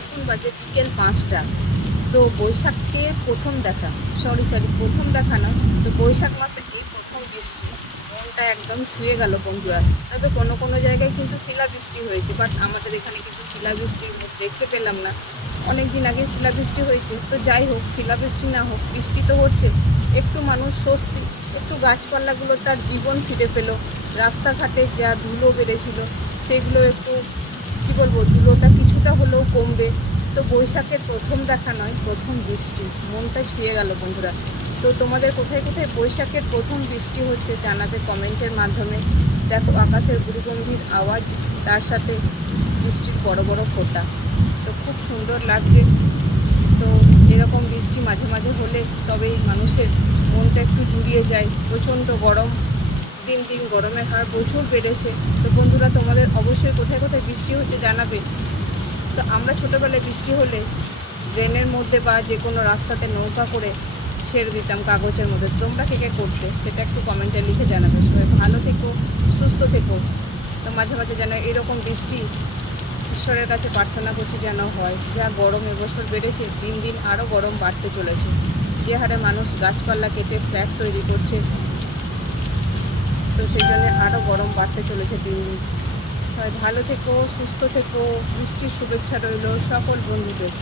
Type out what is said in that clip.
এখন বাজে বিকেল 5টা। তো বৈশাখকে প্রথম দেখা, সরি প্রথম দেখা না, তো বৈশাখ মাসে এই প্রথম বৃষ্টি, মনটা একদম ছুঁয়ে গেল বন্ধুরা। তবে কোনো কোনো জায়গায় কিন্তু শিলাবৃষ্টি হয়েছে, বাট আমাদের এখানে কিন্তু শিলাবৃষ্টির মুখ দেখতে পেলাম না। অনেক দিন আগে শিলাবৃষ্টি হয়েছে, তো যাই হোক, শিলাবৃষ্টি না হোক, বৃষ্টি তো হচ্ছে, একটু মানুষ স্বস্তি, একটু গাছপালাগুলো তার জীবন ফিরে পেলো। রাস্তাঘাটে যা ধুলো বেড়েছিল সেগুলো একটু, কী বলবো, ধুলোটা কিছুটা হলেও কমবে। তো বৈশাখের প্রথম দেখা নয়, প্রথম বৃষ্টি, মনটা ছুঁয়ে গেল বন্ধুরা। তো তোমাদের কোথায় কোথায় বৈশাখের প্রথম বৃষ্টি হচ্ছে জানাবে কমেন্টের মাধ্যমে। দেখো আকাশের গুড়িগম্ভীর আওয়াজ, তার সাথে বৃষ্টির বড় বড় ফোঁটা, তো খুব সুন্দর লাগছে। তো এরকম বৃষ্টি মাঝে মাঝে হলে তবেই মানুষের মনটা একটু জুড়িয়ে যায়। প্রচণ্ড গরম, দিন দিন গরমের হার প্রচুর বেড়েছে। তো বন্ধুরা, তোমাদের অবশ্যই কোথায় কোথায় বৃষ্টি হচ্ছে জানাবে। তো আমরা ছোটোবেলায় বৃষ্টি হলে ড্রেনের মধ্যে বা যে কোনো রাস্তাতে নৌকা করে ছেড়ে দিতাম কাগজের মধ্যে। তোমরা কে কে করতে সেটা একটু কমেন্টে লিখে জানাবে। সবাই ভালো থেকো, সুস্থ থেকো। তো মাঝে মাঝে যেন এরকম বৃষ্টি ঈশ্বরের কাছে প্রার্থনা করছি যেন হয়। যা গরম এবছর বেড়েছে, দিন দিন আরও গরম বাড়তে চলেছে। যে হারে মানুষ গাছপালা কেটে ফ্ল্যাট তৈরি করছে, তো সেই জন্য আরও গরম বাড়তে চলেছে দিন দিন। সবাই ভালো থেকো, সুস্থ থেকো। বৃষ্টির শুভেচ্ছা রইল সকল বন্ধুদের।